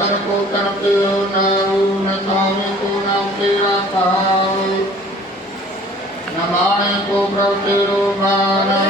ਹਰ ਕੋ ਤਨ ਪਿਓ ਨਾਰੂ ਨਸਾਵੇਂ ਕੋ ਨਾਮ ਤੇਰਾ ਸਾਵੇ ਨਮਾਣੇ ਕੋ ਪ੍ਰਭ ਤੇਰੋ ਮਾਰਾ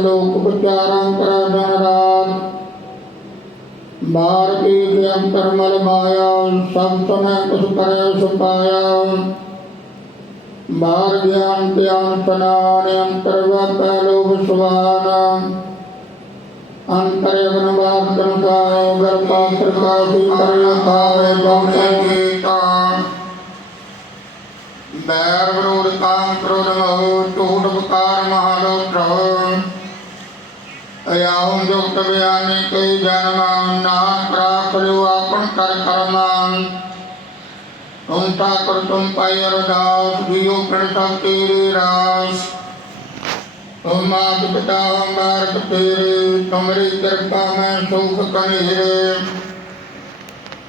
ਲੋਕ ਵਿਚਾਰਾਂ ਕਰਾ ਦਿਨ ਰਾਤ ਮਾਰ ਕੇ ਦੇ ਅੰਤਰ ਮਲ ਮਾਇਆ ਸੰਤ ਨੇ ਕੁਛ ਕਰੇ ਸੁਪਾਇਆ ਮਾਰ ਗਿਆਨ ਤੇ ਅੰਤਨਾਨ ਅੰਤਰ ਵਾਪੈ ਲੋਭ ਸੁਵਾਨ ਅੰਤਰ ਅਗਨ ਵਾਸਨ ਕਾਇ ਗਰਪਾ ਸਰਕਾਸੀ ਕਰਿ ਭਾਵੇ ਬੰਦੇ ਗੀਤਾ ਬੈਰ ਵਿਰੋਧ ਕਾਮ ਅਯਾਉ ਬਿਆਨੀ ਕਈ ਜਨਮ ਨਾਮ ਪ੍ਰਾਪ ਲਿਓ ਆਪਨ ਕਰ ਕਰਮਾਂ। ਤੁਮ ਠਾਕੁਰ, ਤੁਮ ਪਾਈ ਅਰਦਾਸ, ਜੀਉ ਪ੍ਰਣ ਸਭ ਤੇਰੇ ਰਾਸ। ਤੁਮ ਮਾਤ ਪਿਤਾ ਮਾਰਗ ਤੇਰੇ, ਤੁਮਰੀ ਕਿਰਪਾ ਮੈਂ ਸੁਖ ਕਨੇਰੇ।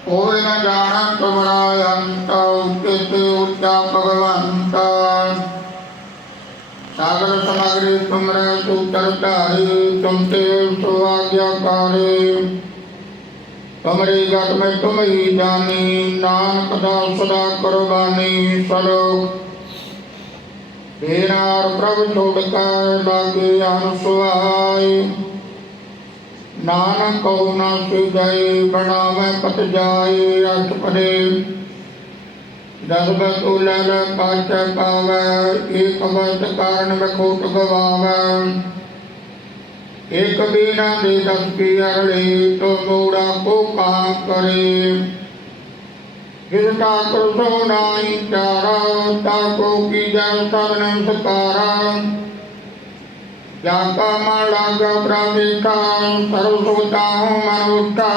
ਹੋਏ ਨਾ ਜਾਣਾ ਤੁਮਰਾ ਅੰਤ, ਉਤੇ ਉੱਚਾ ਭਗਵੰਤ। ਸਾਗਰ ਸਮਗਰੀ ਤੁਮਰੇ ਸੂਤਰ ਧਾਰੀ ਤੁਮ ਤੇ ਸੁਆਗਿਆਕਾਰੀ ਤੁਮਰੀ ਗਤ ਮੈਂ ਤੁਮ ਹੀ ਜਾਨੀ ਨਾਨਕ ਦਾ ਸਦਾ ਕੁਰਬਾਨੀ ਸਲੋਕ ਤੇਰਾ ਪ੍ਰਭ ਛੋੜ ਕੇ ਲਾਗੇ ਅਨੁਸਵਾਈ ਨਾਨਕ ਕੋ ਨਾ ਸੁਜਾਈ ਬਣਾਵੇ ਪਤ ਜਾਏ ਅਠ ਪਰੇ ਦਸ ਬਤੂ ਲੈ ਲੈ ਏਕ ਵਸਤ ਕਾਰਨ ਬਖੋਟ ਗਵਾਵੇ ਏਕ ਬੀਨਾ ਦੇ ਦਸ ਕੀ ਅਰਲੇ ਤੋ ਮੋੜਾ ਕੋ ਕਾਂ ਕਰੇ ਜਿਸ ਠਾਕੁਰ ਸੋ ਚਾਰਾ ਤਾ ਕੋ ਕੀ ਜਨ ਸਭਨ ਸਕਾਰਾ ਜਾ ਕਾ ਮਨ ਲਾਗਾ ਪ੍ਰਵੇਖਾ ਸਰਵ ਸੁਖਤਾ ਮਨ ਉਠਾ